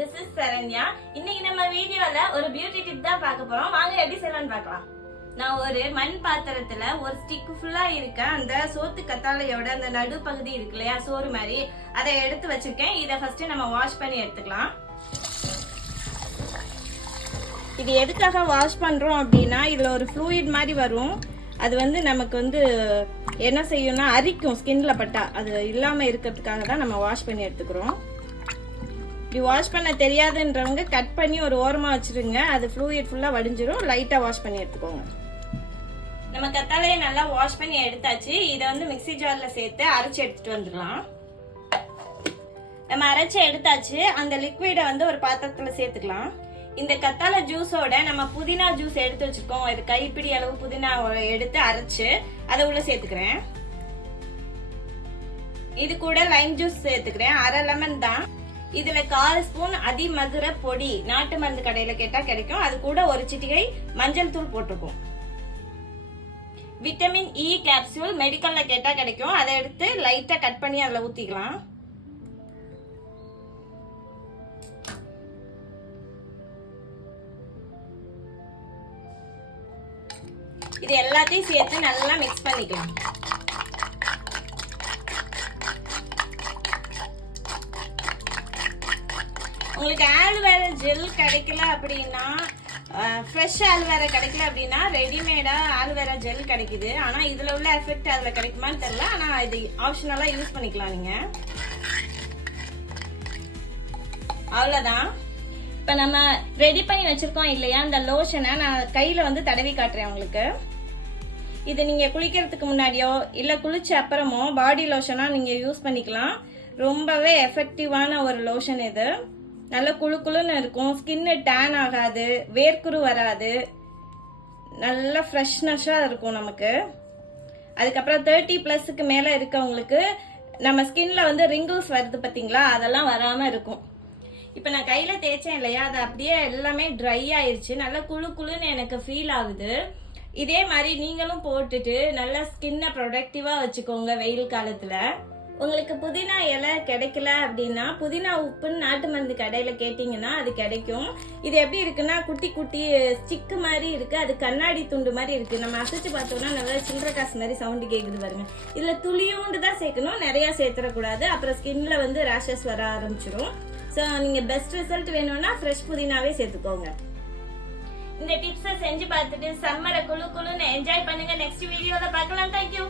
This is Saranya. இன்னைக்கு நம்ம வீடியோல ஒரு பியூட்டி டிப் தான் பார்க்க போறோம். வாங்க எப்படி செய்யலாம்னு பார்க்கலாம். நான் ஒரு மண் பாத்திரத்துல ஒரு ஸ்டிக் ஃபுல்லா இருக்க அந்த சோத்து கத்தாழையோட அந்த நடு பகுதி இருக்கு இல்லையா, சோறு மாதிரி, அதை எடுத்து வச்சிருக்கேன். இதை ஃபர்ஸ்ட் நம்ம வாஷ் பண்ணி எடுத்துக்கலாம். இது எதுக்காக வாஷ் பண்றோம் அப்படின்னா, இதுல ஒரு ஃப்ளூயிட் மாதிரி வரும். அது நமக்கு என்ன செய்யும்னா அரிக்கும், ஸ்கின்ல பட்டா. அது இல்லாம இருக்கிறதுக்காக தான் நம்ம வாஷ் பண்ணி எடுத்துக்கிறோம். இப்படி வாஷ் பண்ண தெரியாதுன்றவங்க கட் பண்ணி ஒரு ஓரமா வச்சிருங்க. அது ஃப்ளூயிட் ஃபுல்லா வடிஞ்சிரும். லைட்டா வாஷ் பண்ணி எடுத்துக்கோங்க. நம்ம கத்தாழையை நல்லா வாஷ் பண்ணி எடுத்தாச்சு. இதை மிக்ஸி ஜார்ல சேர்த்து அரைச்சு எடுத்துட்டு வந்துடலாம். நம்ம அரைச்சு எடுத்தாச்சு. அந்த லிக்விடை ஒரு பாத்திரத்துல சேர்த்துக்கலாம். இந்த கத்தாழை ஜூஸோட நம்ம புதினா ஜூஸ் எடுத்து வச்சிருக்கோம். ஒரு கைப்பிடி அளவு புதினா எடுத்து அரைச்சு அதை உள்ள சேர்த்துக்கிறேன். இது கூட லைம் ஜூஸ் சேர்த்துக்கிறேன். அரை லெமன் தான். இதுல 1/4 ஸ்பூன் அதிமதுர பொடி, நாட்டு மருந்து கடையில கேட்டா கிடைக்கும். அது கூட ஒரு சிட்டிகை மஞ்சள் தூள் போட்டிருக்கோம். விட்டமின் இ கேப்சூல் மெடிக்கல்ல கேட்டா கிடைக்கும். அதை எடுத்து லைட்டா கட் பண்ணி அதுல ஊத்திக்கலாம். இது எல்லாத்தையும் சேர்த்து நல்லா மிக்ஸ் பண்ணிக்கலாம். உங்களுக்கு ஆல்வேரா ஜெல் கிடைக்கல அப்படின்னா, ஃப்ரெஷ் ஆல்வேரா கிடைக்கல அப்படின்னா ரெடிமேடா ஆல்வேரா ஜெல் கிடைக்குது. ஆனா இதுல உள்ள எஃபெக்ட் அதுல கிடைக்குமான்னு தெரியல. ஆனா இது ஆப்ஷனலா யூஸ் பண்ணிக்கலாம் நீங்க. அவ்வளவுதான். இப்ப நம்ம ரெடி பண்ணி வச்சிருக்கோம் இல்லையா, இந்த லோஷனை நான் கையில தடவி காட்டுறேன் உங்களுக்கு. இது நீங்க குளிக்கிறதுக்கு முன்னாடியோ இல்ல குளிச்ச அப்புறமோ பாடி லோஷனா நீங்க யூஸ் பண்ணிக்கலாம். ரொம்பவே எஃபெக்டிவான ஒரு லோஷன் இது. நல்ல குழு குழுன்னு இருக்கும். ஸ்கின்னு டேன் ஆகாது, வேர்க்குரு வராது, நல்ல ஃப்ரெஷ்னஸாக இருக்கும் நமக்கு. அதுக்கப்புறம் 30+ மேலே இருக்கவங்களுக்கு நம்ம ஸ்கின்ல ரிங்கிள்ஸ் வருது பார்த்தீங்களா, அதெல்லாம் வராமல் இருக்கும். இப்போ நான் கையில் தேய்ச்சேன் இல்லையா, அது அப்படியே எல்லாமே ட்ரை ஆயிடுச்சு. நல்லா குழு குழுன்னு எனக்கு ஃபீல் ஆகுது. இதே மாதிரி நீங்களும் போட்டுட்டு நல்லா ஸ்கின்னை ப்ரொடக்டிவாக வச்சுக்கோங்க வெயில் காலத்தில். உங்களுக்கு புதினா இலை கிடைக்கல அப்படின்னா புதினா உப்புன்னு நாட்டு மருந்து கடையில கேட்டீங்கன்னா அது கிடைக்கும். இது எப்படி இருக்குன்னா குட்டி குட்டி ஸ்டிக்கு மாதிரி இருக்கு. அது கண்ணாடி துண்டு மாதிரி இருக்கு. நம்ம அசைச்சு பார்த்தோம்னா நல்லா சில்லற காசு மாதிரி சவுண்டு கேக்குது பாருங்க. இதுல துளியோண்டு தான் சேர்க்கணும், நிறைய சேர்த்துடக்கூடாது. அப்புறம் ஸ்கின்ல ரேஷஸ் வர ஆரம்பிச்சிடும். ஸோ நீங்க பெஸ்ட் ரிசல்ட் வேணும்னா ஃப்ரெஷ் புதினாவே சேர்த்துக்கோங்க. இந்த டிப்ஸை செஞ்சு பார்த்துட்டு சம்மரை குழு குழுன்னு என்ஜாய் பண்ணுங்க. நெக்ஸ்ட் வீடியோல பார்க்கலாம். தேங்க்யூ.